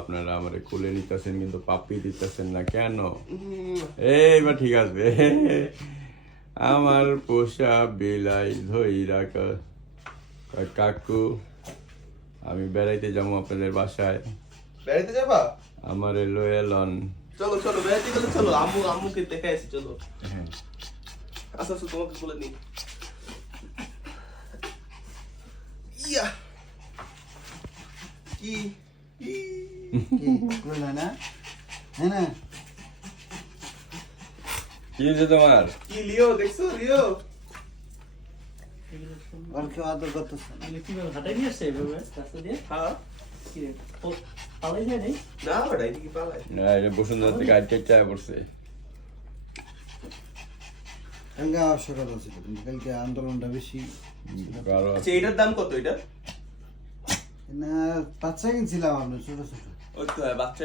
আপনারা আমারে কোলে নিতেছেন কিন্তু পাপ্পি দিতেছেন না কেন? এইবার ঠিক আছে। আমার পোষা বিলাই ধইরা কাকু আমি বেড়াইতে যাবো আপনাদের বাসায়। বেড়াইতে যাবা? আমারে লয়ে লন। চলো চলো বেড়াইতে গেলে চলো, আম্মুকে দেখে আসি চলো। হ্যাঁ। আচ্ছা আচ্ছা তোমাকে বলে নি। ইয়া কি বললা না হ্যাঁ না কি হয়েছে তোমার? কি লিও দেখছো লিও? আর কেউ আদর করতেছে না। কিভাবে হাঁটাই নিয়ে আসছে এভাবে রাস্তা দিয়ে? হ্যাঁ কি রে, পালাই যায় নাই? না ওটাই কি পালায়? না এটা বসুন্ধরা থেকে আটকে চায় পড়ছে। কালকে আবশ্যকতা ছিল কিন্তু কালকে আন্দোলনটা বেশি কারো আচ্ছা এটার দাম কত এটা? না বাচ্চা কিনছিলাম আপনার ছোট ছোট ওই তো বাচ্চা